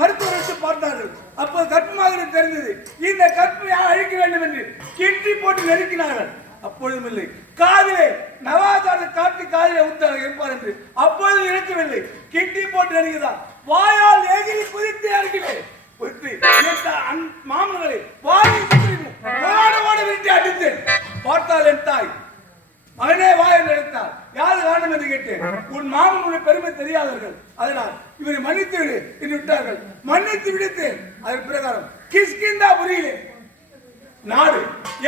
மருத்துவரை பார்த்தார்கள். அப்போது கற்பமாக தெரிந்தது. இந்த கற்பை அழிக்க வேண்டும் என்று கிட்டி போட்டு நெருக்கினார்கள். அப்பொழுதும் இல்லை. காதிலே நவாதார காட்டி காதிலே ஊத்தார்கள் இருப்பார் என்று அப்பொழுது இறக்கவில்லை. கிட்டி போட்டு நெருக்கிதான் வாயால் எகிரி குதித்து அடிக்கவே மாமன்களை விட்டு அடித்தேன். பார்த்தால் என் தாய் மகனே வா என்று அழைத்தார். யாரு காரணம் என்று கேட்டேன். உன் மாமனுடைய பெருமை தெரியாதவர்கள், அதனால் இவரை மன்னித்து விடு என்று விட்டார்கள். மன்னித்து விடுத்தேன். அதன் பிரகாரம் கிஷ்கிந்தாபுரியிலே நாடு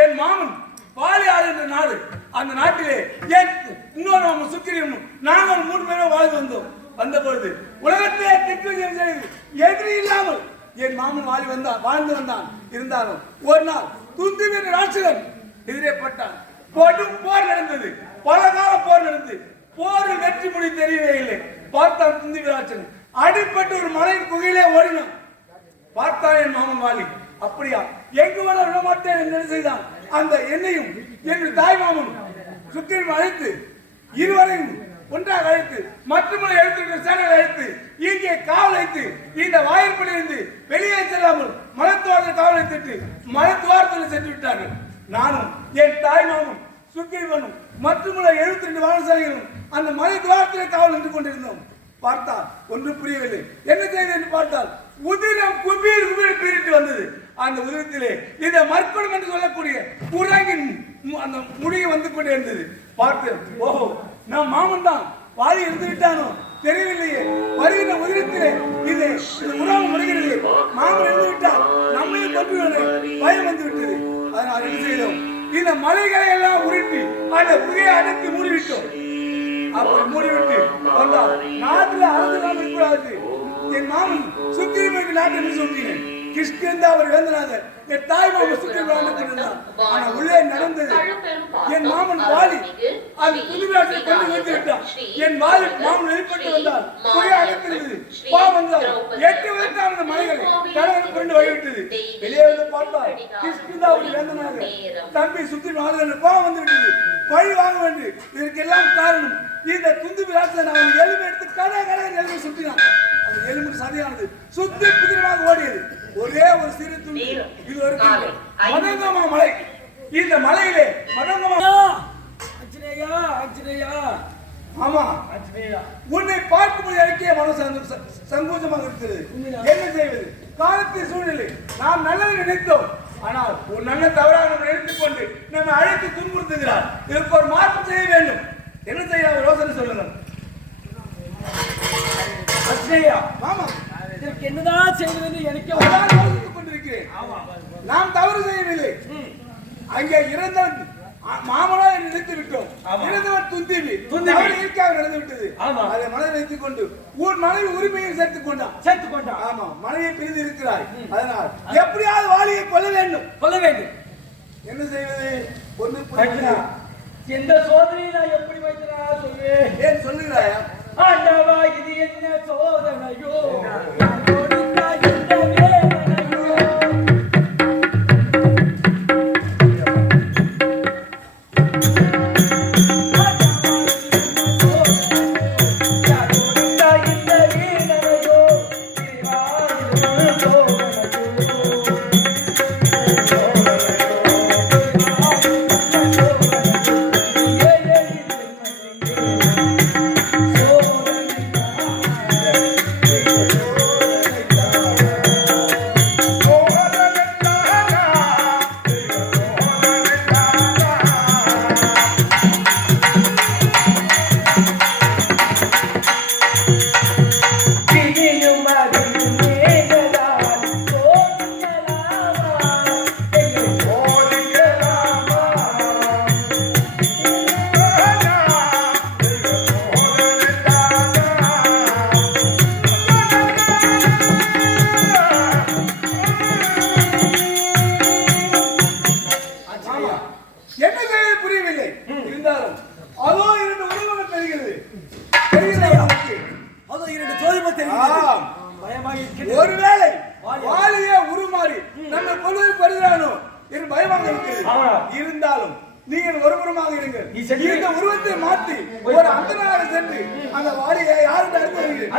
என் மாமன் பாலியார் என்ற நாடு. அந்த நாட்டிலே என் இன்னொரு மாமன் சுக்கிரியனும் நாங்கள் 3 பேரும் வாழ்ந்து வந்தோம். வந்த பொழுது உலகத்திலே திக்குஜயம் செய்து எதிரி இல்லாமல் என் மாமன் வாழ்ந்து வந்தான். இருந்தாலும் ஒரு நாள் துந்துவீர ராட்சகன் எதிரேப்பட்டான். போடும் போர் நடந்தது. பல காலம் போர் நடந்தது. போரில் வெற்றி முடி தெரியவே இல்லை. பார்த்தான் துந்துவீராட்சகன் அடிப்பட்டு ஒரு மலையின் குகையிலே ஓடினான். பார்த்தான் என் மாமன் வாலி. அப்படியா எங்கு வர விட மாட்டேன் என்று செய்தான். அந்த என்னையும் என்று தாய் மாமன் சுக்கிரன் அழைத்து இருவரையும் ஒன்றாக அழைத்து மற்றொரு எழுத்து சேனல் அழைத்து இங்கே காவல் வைத்து இந்த வாயிற்படியிலிருந்து வெளியே செல்லாமல் மலத்துவாரத்தில் காவல் வைத்துட்டு மலத்துவாரத்தில் சென்று விட்டார்கள். நானும் என் தாய் மாமன் சுக்கிரனும் மற்றும் 72 வானசாலிகளும் அந்த மலை துவாரத்திலே காவல் நின்று கொண்டிருந்தோம். பார்த்தால் ஒன்று புரியவில்லை. என்ன செய்வது என்று பார்த்தால் உதிரம் குபீர் குபீர் பீரிட்டு வந்தது. அந்த உதரத்திலே இந்த மற்குடம் என்று சொல்லக்கூடிய குரங்கின் அந்த முடியை வந்து கொண்டே இருந்தது. பார்த்து ஓஹோ நம் மாமன் தான் வாழி இருந்து விட்டானோ தெரியவில்லையே. வருகின்ற உதிரத்திலே இது உறவு முடிகிறது. மாமன் இருந்து விட்டால் நம்மையும் கொண்டு பயம் வந்து விட்டது. அதனால் என்ன செய்தோம், இந்த மலைகளை எல்லாம் உருட்டி அந்த புகையை அடைத்து மூடிவிட்டோம். அப்படி மூடிவிட்டு வந்தால் நாட்டில் அரசு நாம் இருக்கக்கூடாது. என் மாமன் சுத்திரமைக்கு நாட்டை என்று சொன்னேன். கிருஷ்ணந்தா அவர் வேந்தனாக என் தாய் மாமன் சுத்திரமாக ஆனா உள்ளே நடந்தது என் மாமன் வாலி அது புதுநாட்டை கொண்டு வந்து விட்டான். என் வாலி மாமன் வெளிப்பட்டு வந்தால் புகை அடைத்திருந்தது. பா வந்தால் 8 வருஷம் அந்த மலைகளை கடவுள் கொண்டு வழிவிட்டது. வெளியே வந்து பார்த்தால் கிருஷ்ணந்தா அவர் வேந்தனாக தம்பி சுத்திரமாக பா வந்து விட்டது. பழி வாங்க வேண்டும். இதற்கெல்லாம் காரணம் இந்த துந்து விராசன் அவன் எலும்பு எடுத்து கடை எலும்பை சுற்றினான். அந்த எலும்பு சதியானது சுத்தி புதிரமாக ஓடியது. ஒரே ஒரு சிறு துண்டு இது ஒரு மதங்கமா மலை. இந்த மலையிலே மதங்கமா அஞ்சனேயா அஞ்சனேயா ஆமா அஞ்சனேயா உன்னை பார்க்கும்போது எனக்கே மனசு சங்கோச்சமாக இருக்கிறது. என்ன செய்வது, காலத்தின் சூழ்நிலை. நாம் நல்லது நினைத்தோம், ஆனால் ஒரு நல்ல தவறாக நம்ம நினைத்துக் கொண்டு நம்ம அழைத்து துன்புறுத்துகிறார். இதற்கு ஒரு மாற்றம் செய்ய வேண்டும். என்ன செய்ய யோசனை சொல்லுங்கள். அஞ்சனேயா ஆமா இதற்கு என்னதான் செய்வது எனக்கு யோசித்துக் கொண்டிருக்கிறேன். நாம் தவறு செய்யவில்லை. அங்கே இறந்த மாமனோ நினைத்து விட்டோம். இறந்தவர் துந்திவி இயற்கையாக நடந்து விட்டது. அதை மனதில் வைத்துக் கொண்டு ஊர் மனைவி உரிமையை சேர்த்துக் கொண்டான். ஆமா மனைவியை பிரிந்து இருக்கிறாய். அதனால் எப்படியாவது வாலியை கொல்ல வேண்டும். என்ன செய்வது ஒன்று எந்த சோதனையை நான் எப்படி வைத்தனா சொல்லு. ஏன் சொல்லுகிறாயா? ஆண்டவா இது என்ன சோதனையோ ஒருவேளை வாலியே உருமாறி நம்ம கொள்வதற்கு வருகிறானோ என்று பயமாக இருக்கிறது. இருந்தாலும் நீங்கள் ஒருபுறமாக இருங்கள். இந்த உருவத்தை மாற்றி ஒரு அந்தனாக சென்று அந்த வாலியை யாருக்கு அனுப்புவீர்கள்?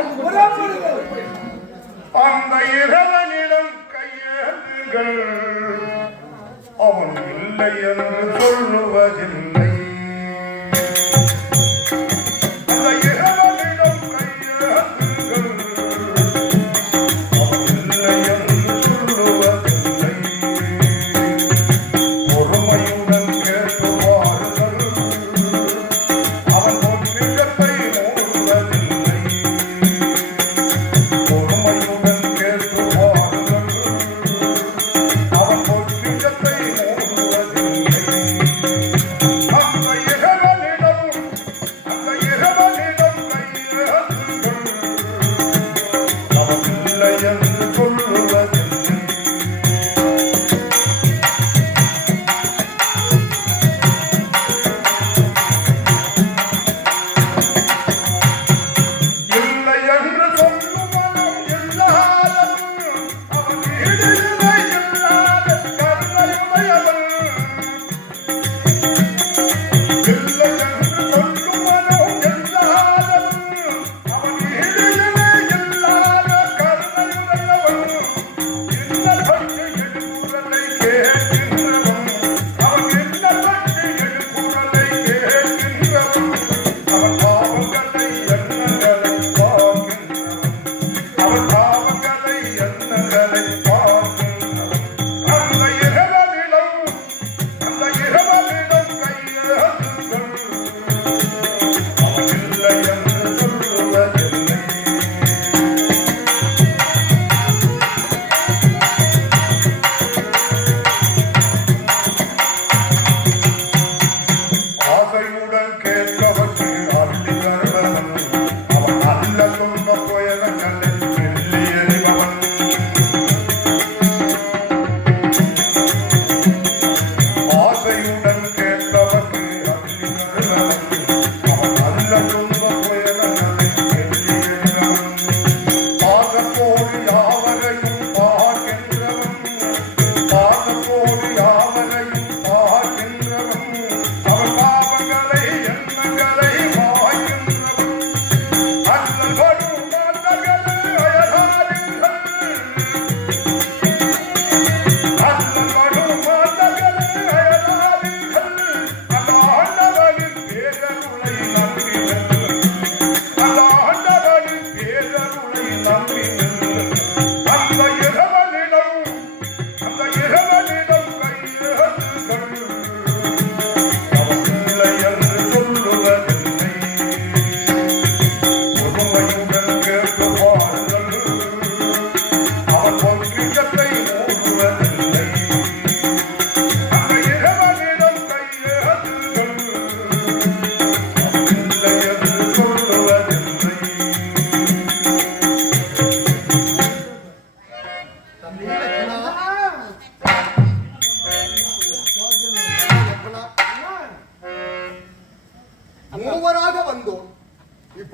அந்த இறைவனிடம் கையேந்துங்கள், அவன் இல்லை என்று சொல்லுவதில்லை.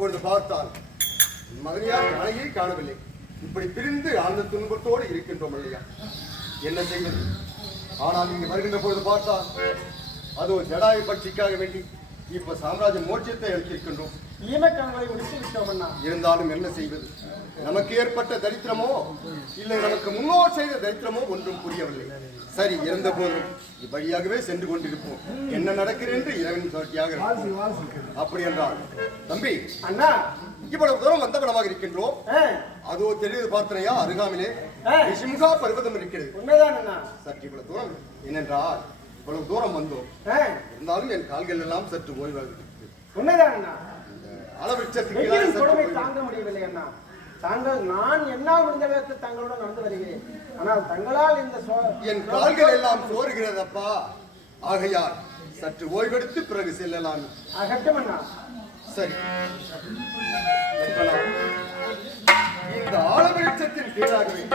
இப்பொழுது பார்த்தால் மகனியார் நாளையே காணவில்லை. இப்படி பிரிந்து ஆழ்ந்த துன்பத்தோடு இருக்கின்றோம் இல்லையா? என்ன செய்வது? ஆனால் இங்கு வருகின்ற பொழுது பார்த்தால் அதோ ஜடாயு பட்சிக்காக வேண்டி இப்ப சாம்ராஜ்ய மோட்சத்தை அளித்திருக்கின்றோம். ஈமக்கணங்களை முடித்து விட்டோம் அண்ணா. இருந்தாலும் என்ன செய்வது? நமக்கு ஏற்பட்ட தரித்திரமோ இல்லை நமக்கு முன்னோர் செய்த தரித்திரமோ ஒன்றும் புரியவில்லை. சரி, இருந்த போதும் இவ்வழியாகவே சென்று கொண்டிருப்போம். என்ன நடக்கிறது என்று இரவின் சாட்சியாக அப்படி என்றால் தம்பி அண்ணா, இவ்வளவு தூரம் வந்தவனமாக இருக்கின்றோம். அதோ தெரிவது பார்த்தனையா அருகாமிலே ரிஷிமுகா பர்வதம் இருக்கிறது. உண்மைதான் அண்ணா. சற்று இவ்வளவு தூரம் ஏனென்றால் இவ்வளவு தூரம் வந்தோம். இருந்தாலும் என் கால்கள் எல்லாம் சற்று ஓய்வாக. உண்மைதான் அண்ணா. அளவிற்கு கொடுமை தாங்க முடியவில்லை அண்ணா. தாங்கள் நான் என்னால் முடிந்த விதத்தில் தங்களுடன் நடந்து வருகிறேன். ஆனால் தங்களால் இந்த என் கால்கள் எல்லாம் சோறுகிறதப்பா. ஆகையால் சற்று ஓய்வெடுத்து பிறகு செல்லலாம். அகட்டும் அண்ணா. சரி, இந்த ஆலவிருட்சத்தின் கீழாகவே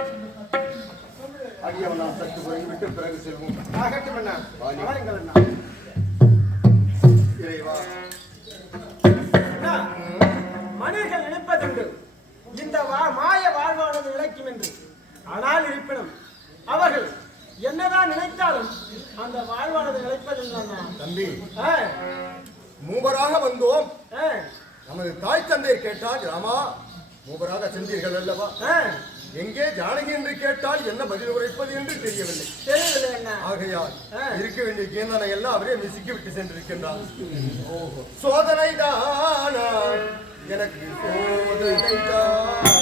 அடியவன் நாம் சற்று ஓய்விட்டு பிறகு செல்வோம். அகட்டும் அண்ணா. வாருங்கள் அண்ணா. இறைவா, மனிதர்கள் நினைப்பதுண்டு இந்த மாய வாழ்வானது நிலைக்கும் என்று. ஆனால் இருப்பினும் அவர்கள் என்னதான் நினைத்தாலும் அந்த வாழ்வானது நிலைப்பதில்லை. தம்பி, மூவராக வந்தோம். நமது தாய் தந்தையர் கேட்டால் ராமா மூவராக சென்றீர்கள் அல்லவா? எங்கே ஜானகி என்று கேட்டால் என்ன பதில் உரைப்பது என்று தெரியவில்லை. ஆகையால் இருக்க வேண்டிய கேந்தனை எல்லாம் அவரே மிசிக்கி விட்டு சென்றிருக்கின்றார். சோதனை தானா எனக்கு சோதனை தான்.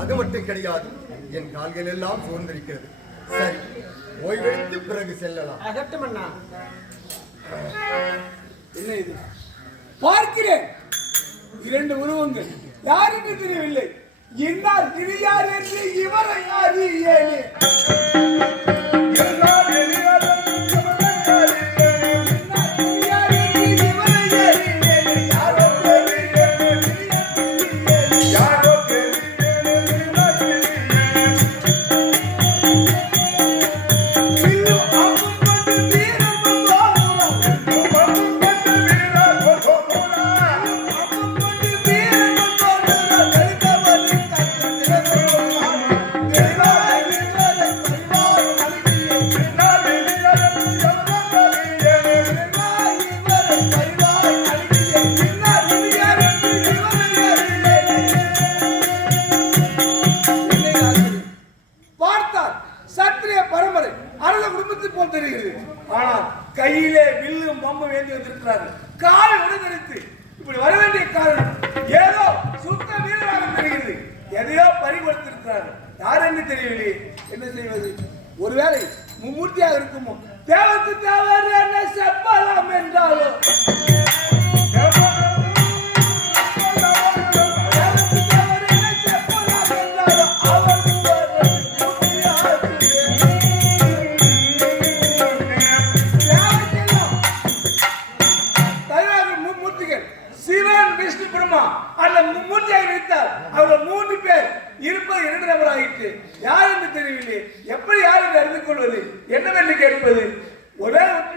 அது மட்டும் கிடையாது, என் கால்கள் எல்லாம் சோர்ந்திருக்கிறது. சரி, ஓய்வெடுத்து பிறகு செல்லலாம். என்ன இது பார்க்கிறேன்? இரண்டு உருவங்கள், யார் என்று தெரியவில்லை. இன்னார் இது யார் என்று இவரை அறியேனே. கையிலே வில்லும் பம்பும் ஏந்தி வந்திருக்கிறார்கள். காலை உடனடித்து இப்படி வர வேண்டிய காரணம் ஏதோ சுத்த வீரராக தெரிகிறது. எதையோ பறிகொடுத்திருக்கிறார்கள். யார் என்று தெரியவில்லை. என்ன செய்வது? ஒருவேளை மும்மூர்த்தியாக இருக்குமோ? தேவத்து தேவர் என்ன செப்பலாம் என்றாலோ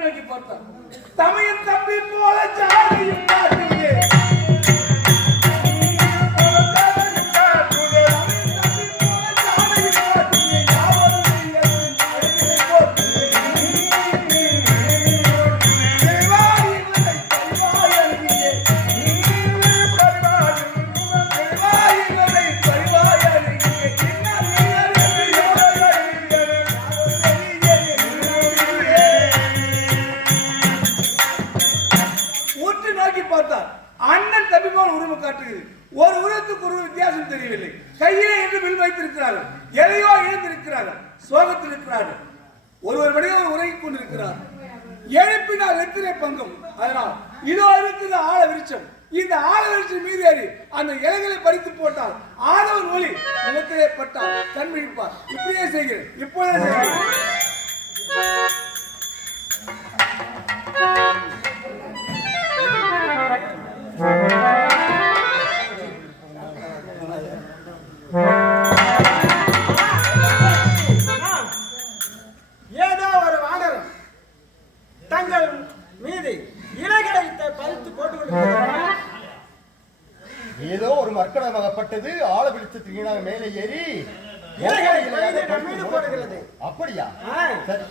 நோக்கி பார்த்தார். தமையன் தம்பி போல ஜாதியும் காட்டியே அண்ணன் தம்பி போல் உரிமை காட்டுகிறது. ஒரு உரத்துக்கு ஒரு வித்தியாசம் தெரியவில்லை. கையிலே என்று வில் வைத்திருக்கிறார்கள், எதையோ இழந்திருக்கிறார்கள், சோகத்தில் இருக்கிறார்கள். ஒருவர் மனிதர் உறங்கிக் கொண்டிருக்கிறார். எழுப்பினால் எத்தனை பங்கும். அதனால் இதோ இருக்குது ஆழ விருட்சம். இந்த ஆழ விருட்சம் மீது ஏறி அந்த இலைகளை பறித்து போட்டால் ஆதவன் ஒளி முகத்திலே பட்டால் கண் விழிப்பார். இப்படியே செய்கிறேன், இப்பொழுதே செய்கிறேன். ஏதோ ஒரு வானரம் தங்கள் மீது இலைகளை பறித்து போட்டுக்கொண்டு ஏதோ ஒரு மர்க்கடம் அகப்பட்டது. ஆழ விழிச்சத்துக்கு ஈடாக மேலே ஏறி மீது போடுகிறது. அப்படியா? சரி,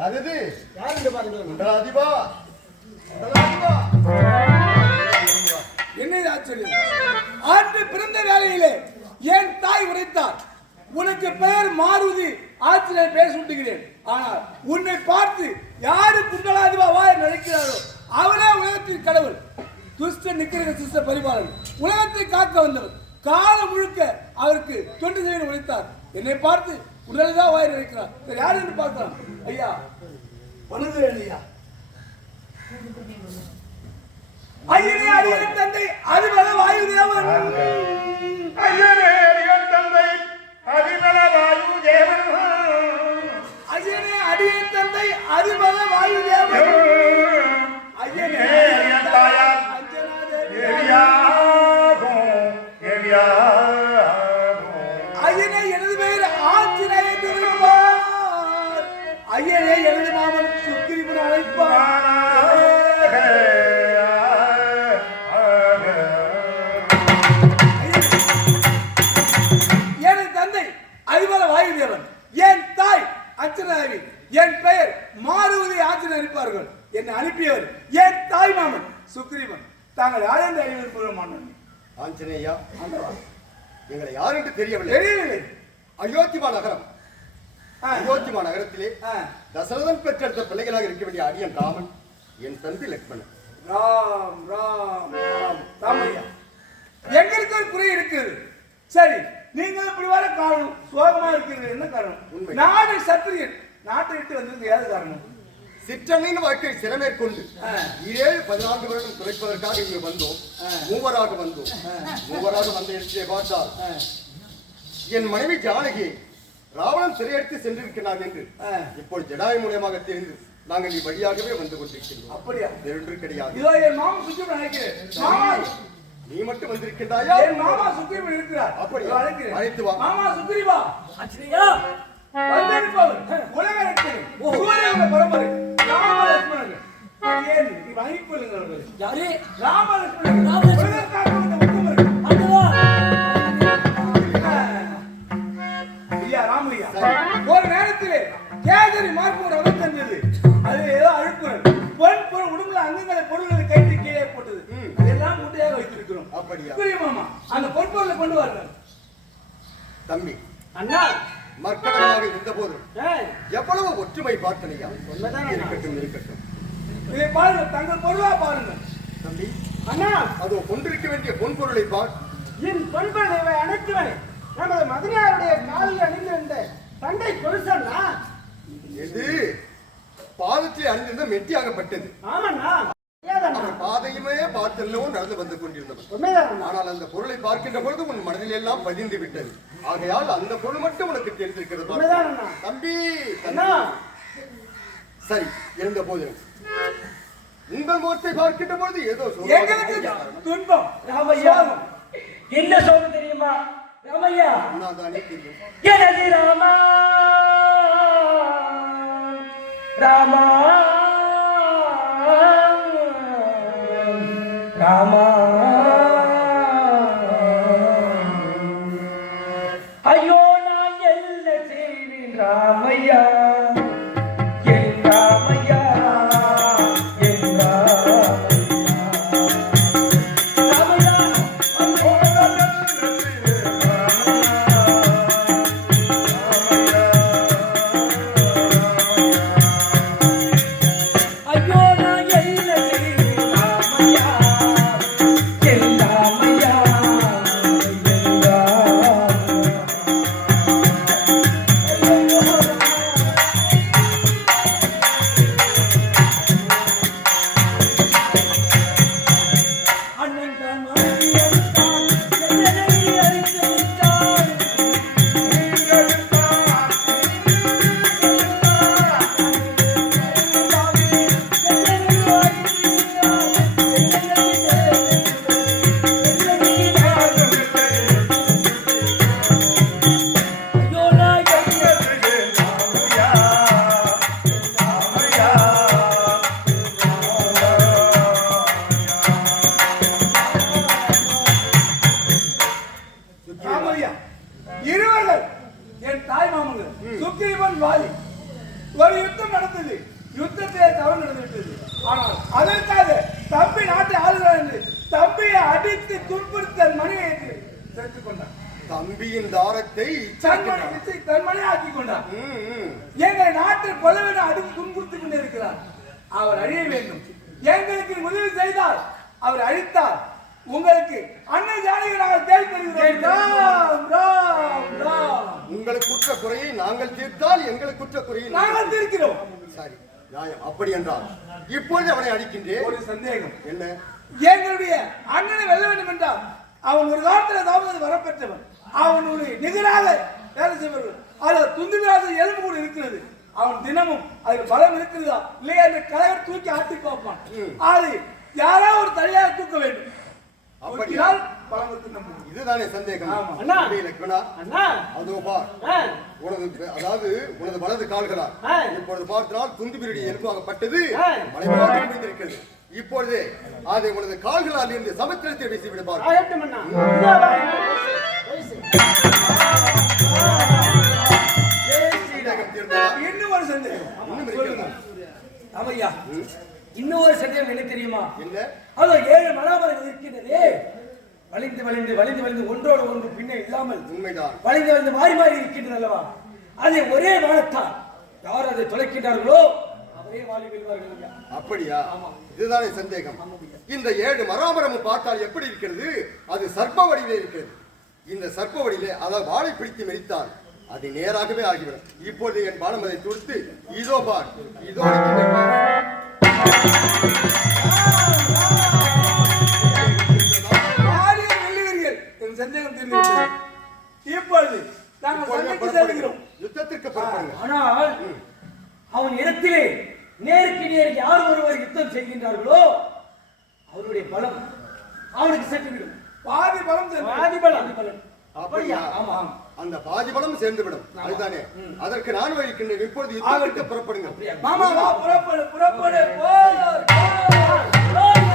யாரு யாரு பாருங்க. குண்டலாதிபா, என்ன ஆச்சரியம்! ஆண்டு பிறந்த வேலையிலே என் தாய் உரைத்தார், உனக்கு பெயர் மாருதி, ஆட்சியை பேச சுட்டுகிறேன். ஆனால் உன்னை பார்த்து யாரு குண்டலாதிபாவாக நினைக்கிறாரோ அவனே உலகத்தின் கடவுள். துஷ்ட நிக்கிற சிஸ்ட பரிபாலன், உலகத்தை காக்க வந்தவர். காலம் முழுக்க அவருக்கு தொண்டு செய்ய உழைத்தார். என்னை பார்த்து குண்டலாதிபா வாய் நினைக்கிறார். யார் என்று பார்க்கலாம். ஐயா பணுகிறேன் ஐயா. ஐயனே அடியன் தந்தை அதிபல வாயு தேவன். ஐயனே அடியன் தந்தை அதிபல வாயு தேவன். ஐயனே அடியன் தந்தை அதிபல வாயு தேவன். ஐயனே அடியன் தாயார் அஞ்சனா தேவி. ஐயனே எனது பெயர் ஆஞ்சனை என்று அழைப்பார். ஐயனே எனது மாமன் சுக்கிரீவன் அழைப்பார். என் தாய் அச்சனாவி, என் பெயர் மாருதி ஆச்சனை அனுப்பார்கள். என்னை அனுப்பியவர் என் தாய் மாமன் சுக்ரீவன். தாங்கள் யார் என்று அறிவிப்பு மாணவன். ஆஞ்சநேயா, எங்களை யார் என்று தெரியவில்லை. தெரியவில்லை. அயோத்திமா நகரம். அயோத்திமா நகரத்திலே தசரதன் பெற்றெடுத்த பிள்ளைகளாக இருக்க வேண்டிய அடியன் ராமன், என் தம்பி லக்ஷ்மணன். ராம் ராம் ராம் ராமையா, எங்களுக்கு ஒரு குறை இருக்கிறது. சரி, நீங்கள் இப்படி வர காரணம் சோகமா இருக்கிறது என்ன காரணம்? நாடு சத்திரியன், நாட்டை விட்டு வந்திருக்கு ஏது காரணம்? சிற்றனின் வாழ்க்கை சிறமேற்கொண்டு 7-14 வருடம் குறைப்பதற்காக இங்கு வந்தோம். மூவராக வந்தோம். மூவராக வந்த இடத்திலே பார்த்தால் என் மனைவி ஜானகி ராவணன் சிறையெடுத்து சென்றிருக்கிறார் என்று இப்போது ஜடாய் மூலியமாக தெரிந்து நாங்கள் நீ வழியாகவே வந்து கொண்டிருக்கிறோம். அப்படியா? வேறொன்று கிடையாது. இதோ என் மாமா சுக்கிரீவன் அழைக்கிறேன். நீ மட்டும் வந்திருக்கின்றாயா? என் மாமா சுக்கிரீவன் இருக்கிறார். அப்படியா? அழைக்கிறேன். அழைத்து வா. மாமா சுக்கிரீவா. அச்சரியா வந்திருப்பவர் உலக ரட்சகன், சூரியனுடைய பரம்பரை ராம லக்ஷ்மணர்கள். ஏன் நீ வாங்கிக் கொள்ளுங்கள். யாரே? ராம லக்ஷ்மணர்கள் உலகத்தாக வந்த உத்தமர்கள். அந்தவா ஐயா ராமையா, ஒரு நேரத்திலே கேசரி மார்பு ரவம் தந்தது. அது ஏதோ அழுக்குறல் பொன் பொருள் உடம்புல அங்கங்களை பொருள்களை கைட்டு கீழே போட்டது. அதெல்லாம் முட்டையாக வைத்திருக்கிறோம். அப்படியா? புரியுமாமா? அந்த பொற்பொருளை கொண்டு வாருங்கள். தம்பி அண்ணா, மர்க்கடமாக இருந்த போது எவ்வளவு ஒற்றுமை பார்த்தனையா? இருக்கட்டும் இருக்கட்டும். இதை பாருங்கள், தங்கள் பொருளா பாருங்கள். தம்பி அண்ணா, அதோ கொண்டிருக்க வேண்டிய பொன்பொருளை பார். என் பொன்பொருளை அனைத்துவனை நமது மதுரையாருடைய காலில் அணிந்திருந்த தண்டை கொலுசண்ணா. இது பாதத்தில் அணிந்திருந்த மெட்டியாகப்பட்டது. ஆமண்ணா, அவர் பாதையுமே பார்த்தெல்லாம் நடந்து வந்து கொண்டிருந்தவர். ஆனால் அந்த பொருளை பார்க்கின்ற பொழுது உன் மனதில் எல்லாம் பதிந்து விட்டது. ஆகையால் அந்த பொருள் மட்டும் உனக்கு தெரிந்திருக்கிறது. தம்பி சரி, இருந்த போது உங்கள் முகத்தை பார்க்கின்ற பொழுது ஏதோ துன்பம். ராமையா, என்ன சோகம் தெரியுமா ராமையா? தானே தெரியும். எனது ராமா ராமா ராமா ஐயோ நான் என்ன செய்வேன் ராமையா என் ராமையா என் ராமையா ஐயோ நான் என்ன செய்வேன் ராமையா என் ராமையா என் அண்ணன் தான் மாறி அடித்தான் எதனை அடித்து விட்டான் ராமையா, இருவர்கள் என் தாய் மாமன்கள் சுக்ரீவன் வாலி ஒரு யுத்தம் நடந்தது. யுத்தத்திலே தவறு நடந்துவிட்டது. ஆனால் அதற்காக தம்பி நாட்டை ஆளுகிறார் என்று தம்பியை அடித்து துன்புறுத்த மணியை சேர்த்துக் கொண்டார். தம்பியின் தாரத்தை தன் மணி ஆக்கி கொண்டார். ம், ம். எங்கள் நாட்டில் கொலவென அடித்து துன்புறுத்திக் கொண்டே இருக்கிறார். அவர் அழிய வேண்டும். எங்களுக்கு உதவி செய்தால் அவர் அழித்தார். உங்களுக்கு அன்னை ஜானகி நாங்கள் தேடி தருகிறோம். ராம் ராம் ராம். உங்களுக்கு குற்ற குறையை நாங்கள் தீர்த்தால் எங்களுக்கு குற்ற குறையை நாங்கள் தீர்க்கிறோம். சரி, நியாயம். அப்படி என்றால் இப்பொழுது அவனை அடிக்கின்றேன். ஒரு சந்தேகம். என்ன? எங்களுடைய அண்ணனை வெல்ல வேண்டும் என்றால் அவன் ஒரு காலத்தில் அதாவது வரப்பெற்றவன். அவன் ஒரு நிகராக வேலை செய்வார்கள். அதில் துந்துவிராத எலும்பு கூட இருக்கிறது. அவன் தினமும் அதில் பலம் இருக்கிறதா இல்லையா என்று கலைவர் தூக்கி ஆட்டி பார்ப்பான். அது யாராவது ஒரு தனியாக தூக்க வேண்டும். அப்படியால் பலம் இருக்கு. நம்ம இதுதானே சந்தேகம். ஆமா. அண்ணா. அப்படி லக்ஷ்மணா, அண்ணா அதோ பார், ஆ, உனது வலது கால்களா ஆ. இப்பொழுது பார்த்தால் துண்டு பிரிடி எலும்பாகப்பட்டது ஆ. மலைவாக முடிந்திருக்கிறது. இப்பொழுதே அதை உனது கால்களால் இருந்து சமுத்திரத்தை வீசி விடுவார். ஆகட்டும் அண்ணா. இதோ வாருங்கள். சந்தேகம் தீர்ந்ததா? இன்னும் ஒரு சந்தேகம். இன்னும் இருக்கிறதா? ராமையா, இன்னொரு சந்தேகம் என்ன தெரியுமா? என்ன? அதோ 7 மராமரங்கள் இருக்கின்றதே, வளைந்து வளைந்து வளைந்து வளைந்து ஒன்றோடு ஒன்று பின்னே இல்லாமல் உண்மைதான். வளைந்து வளைந்து மாறி மாறி இருக்கின்றது அல்லவா? அதை ஒரே வாழத்தான் யார் அதை தொலைக்கின்றார்களோ அவரே வாழி வெல்வார்கள் ஐயா. அப்படியா? இதுதானே சந்தேகம். இந்த 7 மராமரமும் பார்த்தால் எப்படி இருக்கிறது? அது சர்ப்ப வடிவிலே இருக்கிறது. இந்த சர்ப்ப வடிவிலே அதாவது வாழை பிடித்து மெரித்தால் அது நேராகவே ஆகிவிடும். இப்பொழுது என் பானம் அதை துடுத்து இதோ பார், இதோ அடிக்கின்றேன் பார். ஆரிய வெல்லுவீர்கள். என் சந்தேகம் தீர்ந்துவிட்டது. இப்பொழுது நாங்கள் சண்டைக்கு செல்கிறோம். யுத்தத்திற்கு புறப்படுங்க. ஆனால் அவன் இடத்திலே நேருக்கு நேர் யார் ஒருவர் யுத்தம் செய்கின்றார்களோ அவருடைய பலம் அவனுக்கு சென்றுவிடும். பாதி பலம் சென்று பாதி பலம். அப்படியா? ஆமா. அந்த பாதி பலம் சேர்ந்து விடும். அதுதானே. அதற்கு நான் வழிக்கின்றேன். இப்பொழுது யுத்தத்திற்கு புறப்படுங்க. மாமா வா, புறப்படு புறப்படு. போர் போர்.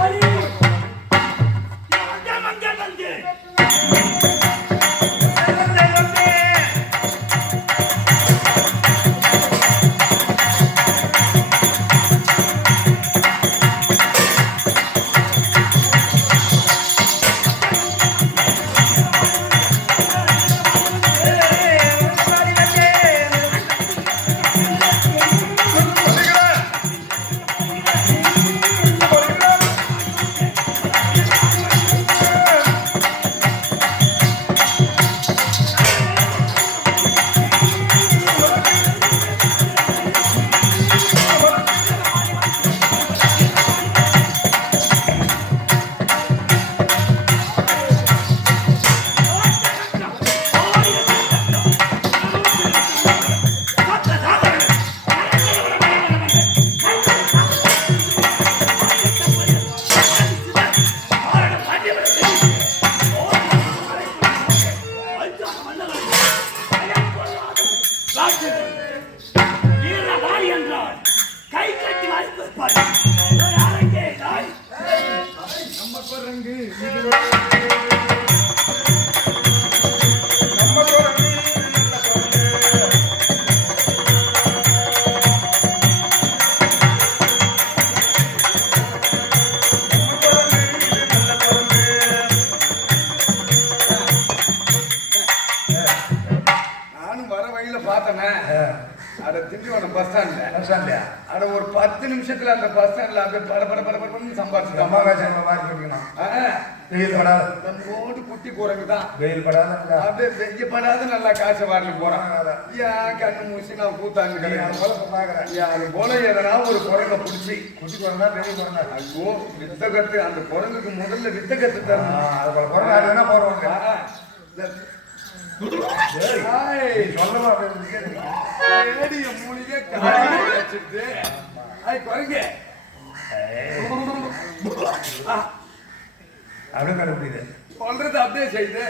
நிமிஷத்துல அந்த பஸ் ஸ்டாண்ட்ல அப்படியே பட பட பட படன்னு சம்பாதிச்சு அம்மா வேஷம் வாரி போட்டுக்கணும். வெயில் படாத. நம்மோடு குட்டி குரங்கு தான். வெயில் படாத. அப்படியே வெய்யப்படாத நல்லா காசை வாரி போறான். ஏன் கண்ணு மூசி நான் கூத்தாங்க அது போல எதனா ஒரு குரங்க பிடிச்சி குட்டி குரங்கா பெரிய குரங்கா? ஐயோ வித்த கத்து அந்த குரங்குக்கு முதல்ல வித்த கத்து தரணும். அது போல குரங்கு ஆடுனா போறவங்க சொல்லவா ஏடிய மூலிகை காடி வச்சுட்டு குரங்கு அப்படியே கண்டுபிடிக்குது. சொல்றது அப்படியே செய்து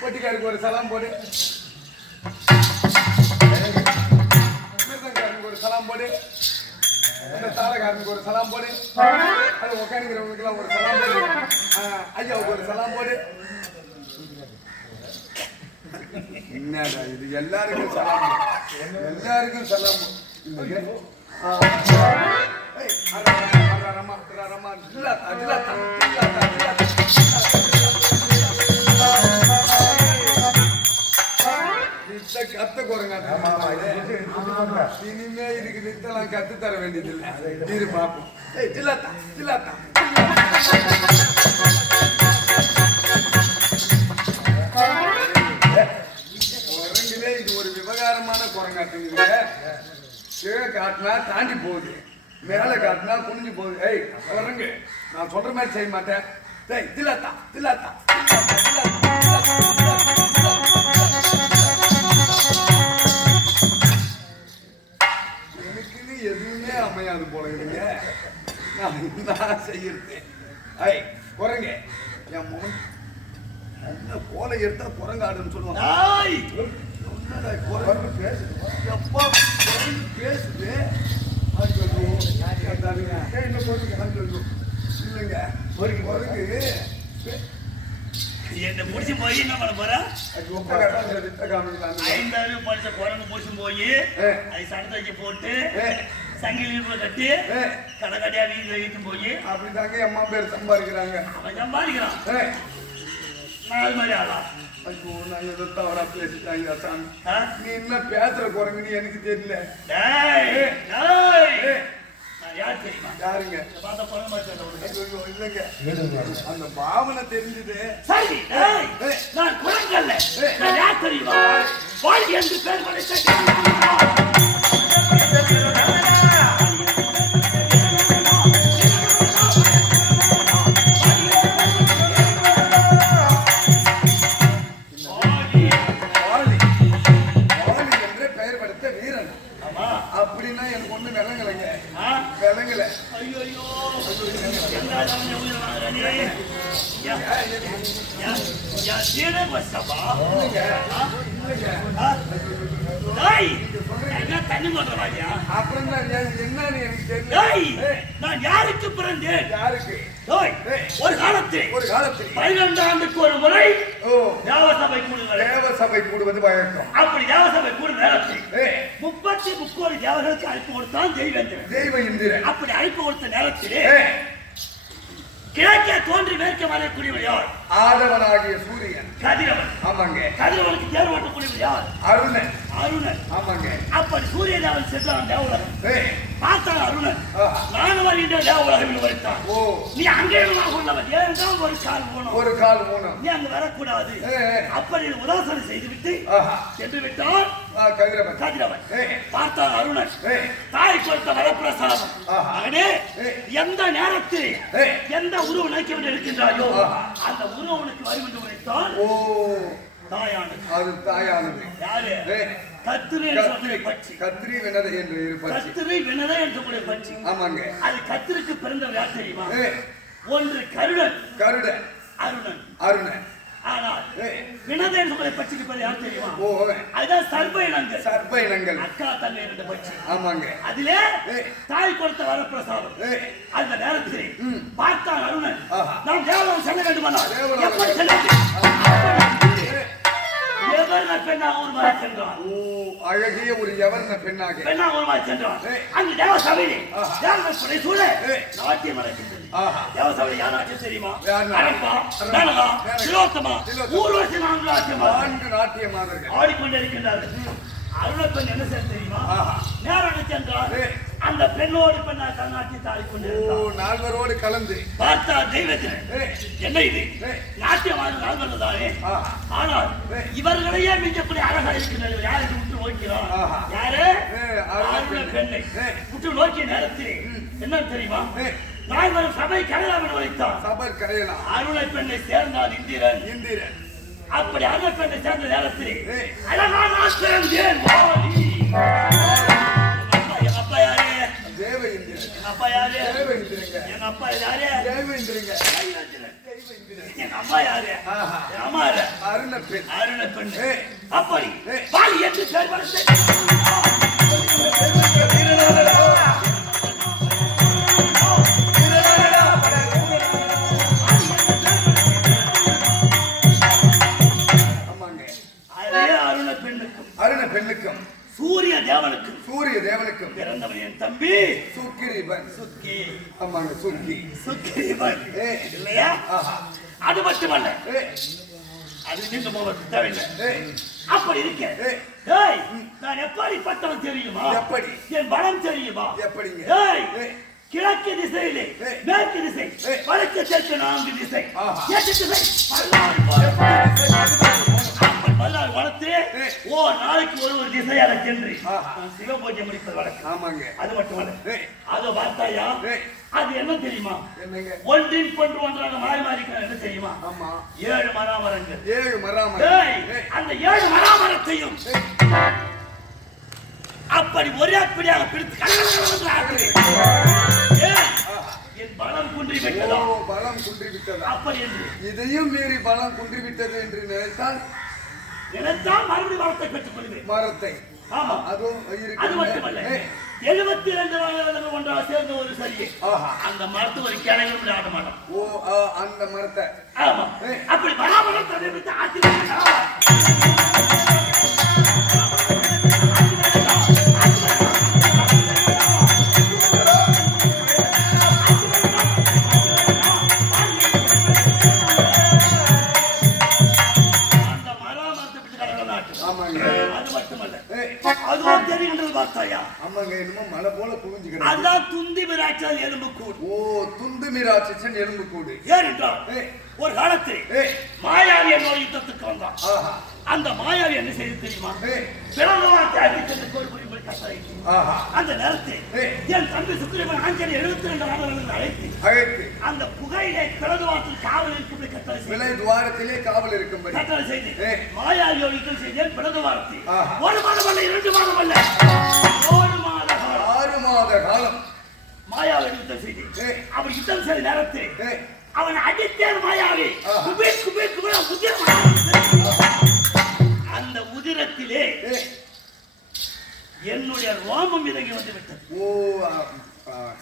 பொட்டிக்காருக்கு ஒரு சலாம் போடு, மிருதங்காரனுக்கு ஒரு சலாம் போடு, அந்த தாரகாரனுக்கு ஒரு சலாம் போடு, அது உட்காந்துக்கிறவங்களுக்கு எல்லாம் ஒரு சலாம் போடு, ஐயாவுக்கு ஒரு சலாம் போடு. என்னடா இது எல்லாருக்கும் சலாம், எல்லாருக்கும் சலாம். கத்த குரங்க இனிமே இதுக்கு வித்தெல்லாம் கத்து தர வேண்டியது இல்லை. இரு பாப்போம். ஜில்லாத்தா ஜில்லாத்தா குரங்குலே இது ஒரு விவகாரமான குரங்காட்டுங்க. கீழே காட்டினா தாண்டி போகுது, மேல காட்டினா குனிஞ்சு போகுது. ஏய் குரங்கு, நான் சொல்ற மாதிரி செய்ய மாட்டேன். டேய் தில்லாத்தா தில்லாத்தா எனக்குன்னு எதுவுமே அமையாது போல இருங்க. நான் செய்யறது ஐய் குரங்கு என் முகம் நல்ல கோலை எடுத்தா குரங்காடுன்னு சொல்லுவாங்க. குரங்கு பேசுது, எப்பா குரங்கு பேசுது. இல்லைங்க குரங்கு என்ன முடிச்சு போய் என்ன பண்ண போற? ஐந்தாவது படிச்ச குரங்கு முடிச்சு போய் அது சட்டத்தை போட்டு சங்கிலி கட்டி கடைக்கடையா வீட்டுல வீட்டு போய் அப்படிதாங்க அம்மா பேர் சம்பாதிக்கிறாங்க. அவன் சம்பாதிக்கிறான். நாலு மாதிரி ஆளா? ஐயோ நான் ஏதோ தவறா பேசிட்டாங்க சாமி. நீ என்ன பேசுற குரங்குன்னு எனக்கு தெரியல. யார் தெரியுமா? யாருங்க? பார்த்தா குரங்கு மாதிரி இல்லைங்க அந்த பாவனை தெரிஞ்சது. சரி நான் குரங்கு அல்ல. நான் யார் தெரியுமா? வாழ்க்கை என்று பேர் படைத்த அப்படின்னா எனக்கு ஒண்ணு விளங்கலைங்க. விளங்கல. தண்ணி போடுறாங்க. அப்புறம் என்னன்னு எனக்கு தெரியல. நான் யாருக்கு பிறந்தேன்? யாருக்கு? ஒரு காலத்தில் 12 ஆண்டுக்கு ஒரு முறை தேவசபை கூடுவது. தேவசபை கூடுவது வழக்கம். அப்படி தேவசபை கூடும் நேரத்தில் 33 தேவர்களுக்கு அழைப்பு கொடுத்தான் தெய்வேந்திரன். தெய்வ இந்திரன். அப்படி அழைப்பு கொடுத்த நேரத்திலே கிழக்கே தோன்றி மேற்க வரக்கூடியவர் யார்? ஆதவனாகிய சூரியன். கதிரவன். ஆமாங்க. கதிரவனுக்கு தேர் ஓட்டக்கூடியவர் யார்? அருணன். அருணன். ஆமாங்க. அப்படி சூரிய தேவன் சென்றான் தேவலகம். பார்த்தான் அருணன். நான் வருகின்ற தேவலகம் வருத்தான். ஓ நீ அங்கே உள்ளவன் ஏன்தான் ஒரு கால் போனோம். ஒரு கால் போனோம். நீ அங்கு வரக்கூடாது. அப்படி உதாசனை செய்துவிட்டு சென்று விட்டான் கதிரவன். கதிரவன். பார்த்தான் அருணன். தாய் கொடுத்த வரப்பிரசாதம். மகனே எந்த நேரத்தில் எந்த உருவம் நினைக்க வேண்டி இருக்கின்றாயோ அந்த உருவனுக்கு வரும் என்று உரைத்தான். ஓ தாயானது. அது தாயானது. யாரு? கத்திரி பட்சி. கத்திரி வினதை என்று இருப்பது. கத்திரி வினதை என்று கூட பட்சி. ஆமாங்க. அது கத்திரிக்கு பிறந்தவர் யார் தெரியுமா? ஒன்று கருடன். கருடன். அருணன். அருணன். ஆனால் வினதை என்று கூட பட்சிக்கு பிறகு யார் தெரியுமா? ஓ அதுதான் சர்ப இனங்கள். சர்ப இனங்கள். அக்கா தங்கை இரண்டு பட்சி. ஆமாங்க. அதிலே தாய் கொடுத்த வரப்பிரசாதம். அந்த நேரத்தில் பார்த்தான் அருணன். நாம் தேவலோகம் செல்ல வேண்டுமானால் எப்படி செல்ல அழகிய ஒரு யவர்ன பெண்ணாக சென்றான். அந்த தேவசபையிலே தேவசபை சூழ நாட்டியம் நடக்கின்றது. தேவசபை யார் நாட்டியம் தெரியுமா? அரம்பா, மேனகா, திலோத்தமா, ஊர்வசி 4 நாட்டியமாதர்கள் ஆடிக்கொண்டிருக்கின்றார்கள். அருணப்பெண் என்ன செய்ய தெரியுமா? நேரம் சென்றார். அந்த பெண்ணோடு பெண்ணாக கண்ணாட்டி தாடி கொண்டிருந்தார். நால்வரோடு கலந்து பார்த்தா தெய்வத்தினர் என்ன இது நாட்டியமான நால்வர் தானே. ஆனால் இவர்களையே மிஞ்சக்கூடிய அழகா இருக்கிறது. யாரு விட்டு நோக்கிறோம்? யாரு? அருண பெண்ணை விட்டு நோக்கிய நேரத்தில் என்ன தெரியுமா? நால்வரும் சபை கரையாமல் வைத்தார். சபை கரையலாம். அருணை பெண்ணை சேர்ந்தார் இந்திரன். இந்திரன் அப்படி அருணை பெண்ணை சேர்ந்த நேரத்தில் அழகான ஆசிரியர் எங்க அப்பா யாரு? தேவ இந்திரன். எங்க அப்பா யாரு? தேவ இந்திரங்க. எங்க அப்பா யாரு? தேவ இந்திரங்க. எங்க அம்மா யாரு? எங்க அம்மா யாரு? அருண பெண். அருண பெண். அப்படி பாலி என்று பேர் வளர்த்து அருண பெண்ணுக்கும் சூரிய தேவனுக்கும் சூரிய தேவனுக்கும் பிறந்தவன் என் தம்பி சுக்கிரீவன். சுக்கி. ஆமாங்க சுக்கி. சுக்கிரீவன் இல்லையா? அது மட்டுமல்ல, அது நீங்க போக தேவையில்லை. அப்படி இருக்க நான் எப்படிப்பட்டவன் தெரியுமா? எப்படி? என் பலம் தெரியுமா? எப்படிங்க? கிழக்கு திசையிலே மேற்கு திசை வடக்கு தெற்கு 4 திசை 8 திசை 16 வளர்த்து நாளைக்கு ஒரு திசையால சென்று சிவபூஜை முடிப்பது வழக்கு. ஆமாங்க. அது மட்டுமல்ல, அதை பார்த்தாயா அது என்ன தெரியுமா? என்னங்க? ஒன்றின் கொண்டு ஒன்றாக மாறி மாறி என்ன தெரியுமா? ஆமா. 7 மராமரங்கள். 7 மராமரம். அந்த 7 மராமரத்தையும் அப்படி ஒரே அப்படியாக பிடித்து என் பலம் குன்றி விட்டதா? பலம் குன்றி விட்டதா? அப்படி என்று இதையும் மீறி பலம் குன்றி விட்டது என்று நினைத்தால் மறுபடியும் மரத்தை பெற்றுக் கொள்வேன். மரத்தை. ஆமா. அது மட்டுமல்ல, 72 வருடங்கள் ஒன்றாக சேர்ந்த ஒரு சரி அந்த மரத்து ஒரு கிளைகளும் ஆட மாட்டோம். அந்த மரத்தை. ஆமா. அப்படி மராமரம் தன்னை ஆட்சி அது மட்டுமல்ல, அதுவும் தெரிகின்றது பார்த்தாயா? ஆமாங்க. என்னமோ மலை போல குவிஞ்சுக்கிறது. அதுதான் துந்தி மிராட்சல் எலும்பு கூடு. துந்து மிராட்சன் எலும்பு கூடு. ஏனென்றால் ஒரு காலத்தில் மாயாவி என்னோட யுத்தத்துக்கு வந்தான். அந்த மாயாவி என்ன செய்து தெரியுமா? பிறந்தவார்த்தை அடித்தது கோரிபுரி கட்டளை. அந்த நேரத்தில் என் தம்பி சுக்கிரீவன் ஆஞ்சனை 72 ஆண்டுகள் அழைத்து அந்த புகையிலே பிறந்தவாரத்தில் காவல் இருக்கும்படி கட்டளை செய்து துவாரத்திலே காவல் இருக்கும்படி கட்டளை செய்து மாயாவியோடு யுத்தம் செய்தேன். பிறந்தவாரத்தில் 1 மாதம் அல்ல, 2 மாதம் அல்ல, 6 மாத காலம் மாயாவை யுத்தம் செய்து அவர் யுத்தம் செய்த நேரத்தில் அவன் அடித்தேன் மாயாவி. அந்த உதிரத்திலே என்னுடைய ரோமம் இறங்கி வந்து விட்டது.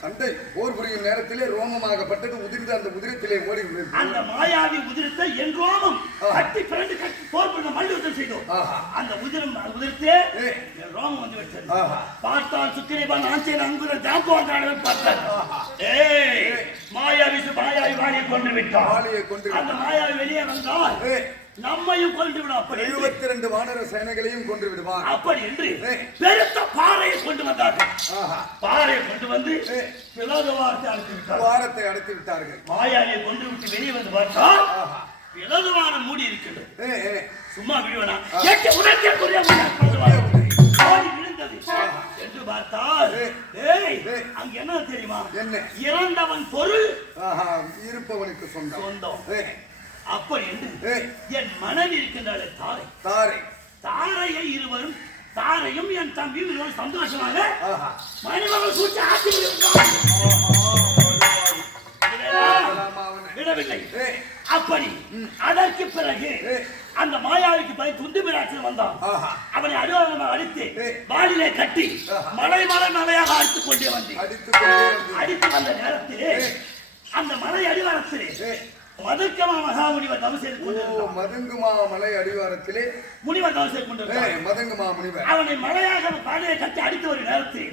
சண்டை போர் புரியும் நேரத்திலே ரோமமாகப்பட்டது உதிர்ந்து அந்த உதிரத்திலே ஓடி. அந்த மாயாவி உதிரத்தை என் ரோமம் கட்டி பிறந்து கட்டி போர் புரிந்த மல்யுத்தம் செய்தோம். அந்த உதிரத்தே என் ரோமம் வந்து விட்டது. பார்த்தான் சுக்கிரீவன் ஆஞ்சேன் அங்குர ஜாம்பவான் பார்த்தார். மாயாவி வாலியை கொண்டு விட்டான். அந்த மாயாவி வெளியே வந்தால் நம்மையும் கொண்டு விடும். அப்படி 72 வானர சேனைகளையும் கொண்டு விடுவான். அப்படி என்று பெருத்த பாறையை கொண்டு வந்தார்கள். பாறையை கொண்டு வந்து வாரத்தை அடைத்து விட்டார்கள். மாயாவியை கொண்டு விட்டு வெளியே வந்து பார்த்தால் பிளதுவானம் மூடி இருக்கிறது. சும்மா விடுவனா விழுந்தது என்று பார்த்தால் அங்க என்ன தெரியுமா? என்ன? இறந்தவன் பொருள் இருப்பவனுக்கு சொந்தம். அப்படி என்று என் மனைவி இருக்கின்றாளே தாரை, தாரையை இருவரும் தாரையும் என் தம்பியும் இருவரும் சந்தோஷமாக மனைவர்கள் சூழ்ச்சி ஆட்சி விடவில்லை. அப்படி அதற்கு பிறகு அந்த மாயாவிக்கு போய் துண்டு மிராட்சி வந்தான். அவனை அலுவலகமாக அடித்து வாளிலே கட்டி மலை மலையாக அடித்துக் கொண்டே வந்து அடித்து வந்த நேரத்திலே அந்த மலை அடிவாரத்திலே மதுங்கமா மகாமுனிவர் தவம் செய்து கொண்டிருந்தார். மதுங்கமா மலை அடிவாரத்திலே முனிவர் தவம் செய்து கொண்டிருந்தார். மதுங்கமா முனிவர் அவனை மலையாக பாடையை கட்டி அடித்து ஒரு நேரத்தில்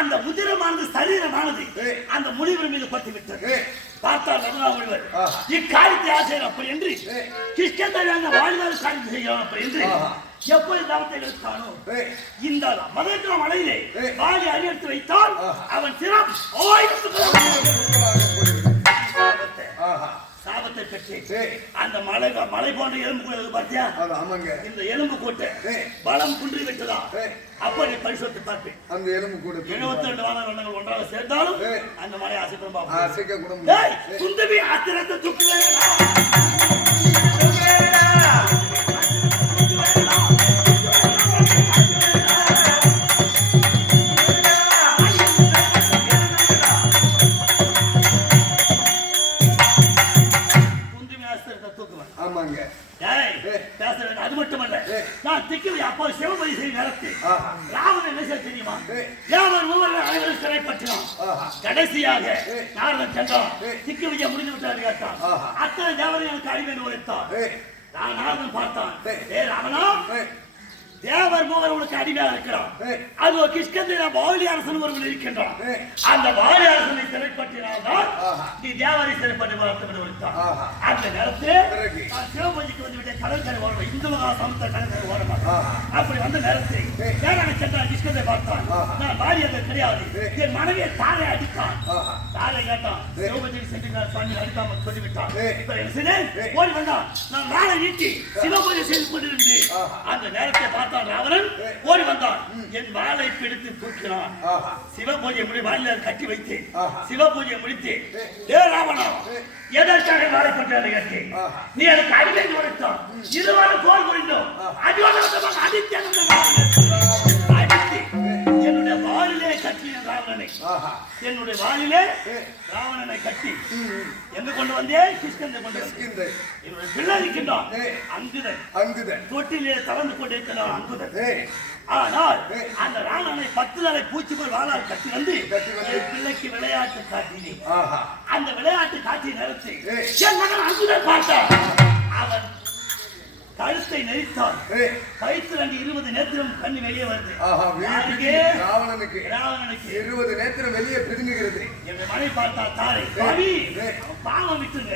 அந்த உதிரமானது சரீரமானது அந்த முனிவர் மீது பட்டு விட்டது. பார்த்தார் மகாமுனிவர் இக்காரியத்தை ஆசையர் அப்படி என்று கிருஷ்ணன் வாழ்நாள் காரியத்தை செய்யலாம் அப்படி என்று எப்போது தவத்தை எடுத்தானோ ஏய், இந்த மதேந்திர மலையிலே ஏய். வாழி அடியெடுத்து வைத்தால் அவன் சிரம் சாபத்தை ஆஹா, சாபத்தை பெற்று ஏய். அந்த மலை போன்ற எலும்பு கூட பார்த்தியா அது ஆமாங்க. இந்த எலும்பு கூட்டை ஏய். பலம் குன்றி விட்டதா ஏய். அப்ப நீ பரிசோத்து பார்ப்பேன் அந்த எலும்பு கூட 72 வானங்கள் ஒன்றாக சேர்ந்தாலும் ஏய். அந்த மலை ஆசைப்படும் அசைக்க கூட டேய் முடியாது. குந்தவி ஆத்திரத்தை தூக்குவேடா குந்தவி ஆத்திரத்தை தூக்குவேன் ஆமாங்க. டேய் ஏய். பேச வேண்டாம் அது மட்டுமல்ல ஏய். நான் திக்கிவி அப்போ சிவபதி செய்ய நடத்தி ஆஹா. ராவணன் என்ன செய்ய தெரியுமா ஏய். யாவர் மூவர் அனைவரும் சிறைப்பற்றினான் ஆஹா. கடைசியாக ஏய். நாரதன் சென்றான் ஏய். திக்கு விஜயம் முடிந்து விட்டார் கேட்டான் ஆஹா. அத்தனை தேவரை எனக்கு அடிமை உழைத்தான் ஏய், நான் நாரதன் பார்த்தான் ஏய். ஏ ராவணா ஏய், தேவர் மூவர் உனக்கு அடிமையாக இருக்கிறான் ஏய். அது கிஷ்கந்திர வாலி அரசன் ஒருவன் இருக்கின்றான் ஏய். அந்த வாலி அரசனை சிறைப்பற்றினால்தான் ஆஹா. நீ தேவரை சிறைப்பட்டு வளர்த்து விடுத்தான் ஆஹா. அந்த நேரத்தில் பிறகு? நான் சிவபூஜைக்கு வந்து விட்டேன் கடற்கரை ஓடுவேன் இந்து மகா சமுத்திர கடற்கரை ஓட மாட்டேன் ஆஹா. அப்படி வந்த நேரத்தில் ஏய். தேவனை சென்றான் கிஷ்கந்தை பார்த்தான் ஆஹா. நான் வாரியது கிடையாது ஏய். என் மனைவியை தாரை அடித்தான் ஆஹா. தாரை கேட்டான் ஏய். சிவபூஜைக்கு சென்று சுவாமி அடிக்காமல் சொல்லிவிட்டான் ஏய். இப்ப என்ன செய்தேன் ஏய். ஓடி வந்தான் நான் வாழை நீட்டி சிவபூஜை செய்து கொண்டிருந்தேன் ஆஹா. அந்த அந்த நேரத்தை பார்த்தான் ராவணன் ஏய். ஓடி வந்தான் என் வாளை பிடித்து தூக்கினான் ஆஹா. சிவபூஜை முடி வாயில கட்டி வைத்தேன் ஆஹா. சிவபூஜை முடித்து ஏய். ஏ ராவணா ஏய். எதற்காக வாழை கொண்டு கேட்டேன் ஆஹா. நீ எனக்கு அடிமை கொடுத்தான் இருவாறு போர் புரிந்தோம் அடிவாரமாக அடித்து என்னுடைய வாளிலே கட்டின ராவணனை ஆஹா. என்னுடைய வாளிலே ஏய். ராவணனை கட்டி எங்க கொண்டு வந்தேன் கிஷ்கந்தை கொண்டு வந்தேன் கிஷ்கிந்தை. என்னுடைய பிள்ளை இருக்கின்றான் ஏய். அங்குதன் அங்குதன். தொட்டிலே தளர்ந்து கொண்டிருக்கிறான் அங்குதன் ஏய், ஆனால் ஏய். அந்த ராவணனை 10 தலை பூச்சி போல் வாழால் கட்டி வந்து கட்டி வந்து. என் பிள்ளைக்கு விளையாட்டு காட்டினேன் ஆஹா. அந்த விளையாட்டு காட்சி நேரத்தை ஏய். என் மகன் அங்குதன் பார்த்தான் அவன் கழுத்தை நெரித்தான் ஏய், கழுத்து 20 நேத்திரம் கண்ணி வெளியே வருது ஆஹா. யாருக்கு? ராவணனுக்கு ராவணனுக்கு 20 நேத்திரம் வெளியே பிதுங்குகிறது. என்னுடைய மனை பார்த்தா தாரை பாவி ஏய். அவன் பாவம் விட்டுங்க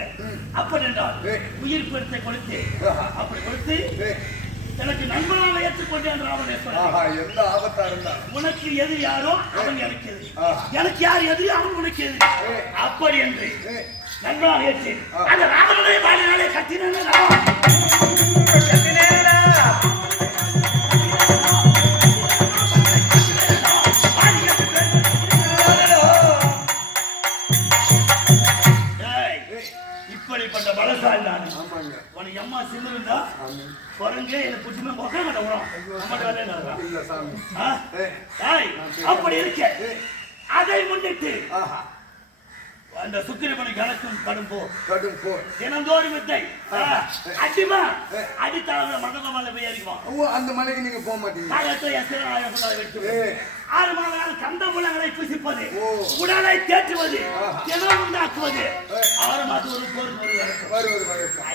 அப்படி என்றால் ஏய். உயிர் பெருத்தை கொடுத்து ஆஹா. அப்படி கொடுத்து ஏய், எனக்கு நண்பனாக ஏற்றுக்கொண்டேன் ராவணன் சொன்னான். ஆஹா, எந்த ஆபத்தா இருந்தா உனக்கு எதிரி யாரோ அவன் எனக்கு எதிரி ஆஹா. எனக்கு யார் எதிரி அவன் உனக்கு எதிரி ஏய். அப்படி என்று ஏய், நண்பனாக ஏற்று ஆஹா. அந்த ராவணனை வாழினாலே கத்தினேன் இப்படிப்பட்ட பலசாலி நான் ஆமாங்க. உனக்கு அம்மா சிம்மருந்தா ஆமா. குரங்கே எனக்கு புட்டுமே உட்கார மாட்டேன் உரம் நம்மகிட்ட வேலை என்ன இல்ல சாமி. ஆ? ஏய். ஏய், அப்படி இருக்க ஏய். அதை முன்னிட்டு ஆஹா. அந்த சுக்கிரமணி கணக்கும் கடும் போ கடும் போர். தினந்தோறும் வித்தை அடிமா ஏய். அடித்தாள மண்டபமால போய் அடிக்குவான் ஓ, அந்த மலைக்கு நீங்க போக மாட்டீங்க. காலத்தை எத்தனை வெட்டு ஏய். 6 மாதங்கள் கந்த முள்ளங்களை புசிப்பது ஓ. உடலை தேற்றுவது ஆஹா. தினம் உண்டாக்குவது ஏய். 6 மாதம் ஒரு போர் நடக்கும் வருவது வழக்கம்.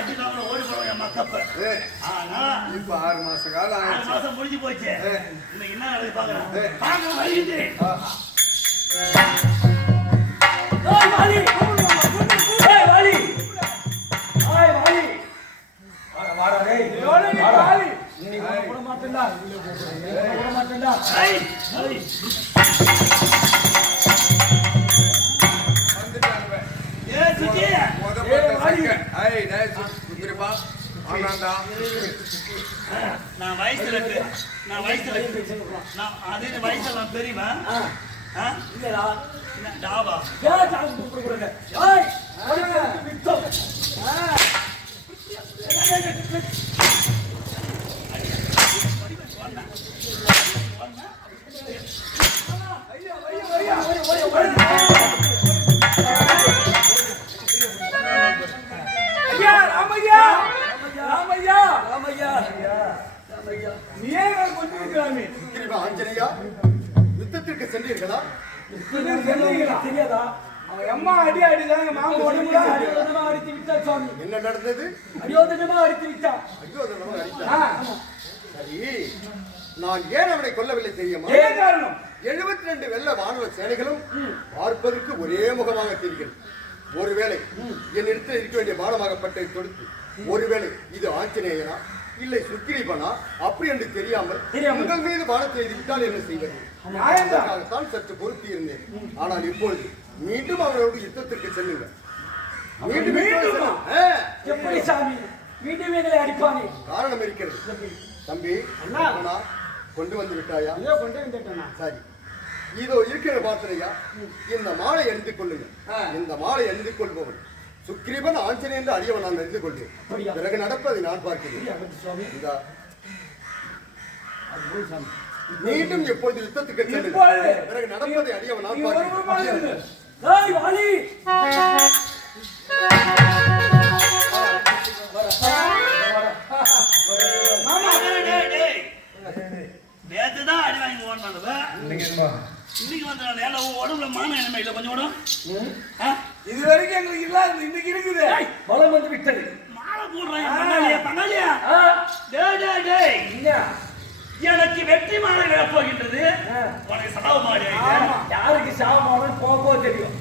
அடிக்காம ஓடி போடுவோம் என் மக்கப்ப ஏய், ஆனா இப்ப 6 மாச காலம் 6 ஆயிடுச்சு. மாசம் முடிஞ்சு போச்சு ஏய். இன்னைக்கு என்ன நடக்குது பாக்குறேன் ஏய். பாக்க வருது ஆஹா. ஏய் வாலி ஏய் வாலி ஏய் வாலி வாடா டேய் எவ்வளவு நீ வாலி? நீ போட மாட்டேன்டா போட மாட்டேன்டா ஏய், ஏய். வந்துட்டாங்க. ஏய், சுஜி. மொதப்பட்ட சங்க. ஐய், டேய், சுக்கிரப்பா. ஆனாண்டா. நான் வயசுல நான் அதே வயசுல நான் பெரியவா இல்லடா டாபா ஏய் சாமி கூப்பிடுங்க ஏய் அவனுக்கு வித்தம் ஐயா, ராமையா, ராமையா, ராமையா நீ ஏன் கொஞ்சம் இருக்கிறாமே? கிருபா ஆஞ்சநேயா, யுத்தத்திற்கு சென்றீர்களா? தெரியாதா அவன் அம்மா அடி அடிதாங்க மாமா உடம்புல அடி. அடியோதனமா அடித்து விட்டா சுவாமி என்ன நடந்தது? அடியோதனமா அடித்து விட்டா ஐயோ, அதெல்லாம் ஆ, அடித்தார். சரி, நான் ஏன் அவனை கொல்லவில்லை தெரியுமா? என்ன காரணம்? 72 வெள்ள வானர சேனைகளும் பார்ப்பதற்கு ஒரே முகமாக தெரிகிறது. ஒருவேளை என்னிடத்தில் இருக்க வேண்டிய பானமாகப்பட்டதை தொடுத்து ஒருவேளை இது ஆஞ்சநேயனா இல்லை சுக்கிரீவனா அப்படி என்று தெரியாமல் உங்கள் மீது பானத்தை விட்டால் என்ன செய்வது? அதற்காகத்தான் சற்று பொறுத்தி இருந்தேன். ஆனால் இப்பொழுது மீண்டும் அவரோடு யுத்தத்திற்கு செல்லுங்க. மீண்டும் எப்படி சாமி மீண்டும் எங்களை அடிப்பானே? காரணம் இருக்கிறது. தம்பி அண்ணா கொண்டு வந்து விட்டாயா? இதோ கொண்டு வந்துட்டேண்ணா. சரி, இதோ இருக்கிற பார்த்தனையா, இந்த மாலை எழுந்து கொள்ளுங்க. இந்த மாலை எழுந்து கொள்பவன் சுக்கிரீவன் ஆஞ்சநேயன் என்று அடியவன் நான் எழுந்து கொள்வேன். பிறகு நடப்பதை நான் பார்க்கிறேன். மீண்டும் எப்பொழுது யுத்தத்துக்கு செல்லுங்க. பிறகு நடப்பதை அடியவன் நான் பார்க்கிறேன். நேற்றுதான் அடி வாங்கி ஓடினது. இன்னைக்கு வந்து உடம்புல மான என்ன இல்ல கொஞ்சம் கூட இது வரைக்கும் எங்களுக்கு இல்லாத இன்னைக்கு இருக்குது. பலம் வந்து விட்டது. மாலை போடுறேன் பங்காளியா. எனக்கு வெற்றி மாலை விழ போகின்றது. உனக்கு சாவு மாலை யாருக்கு சாவு மாலை போக தெரியும்.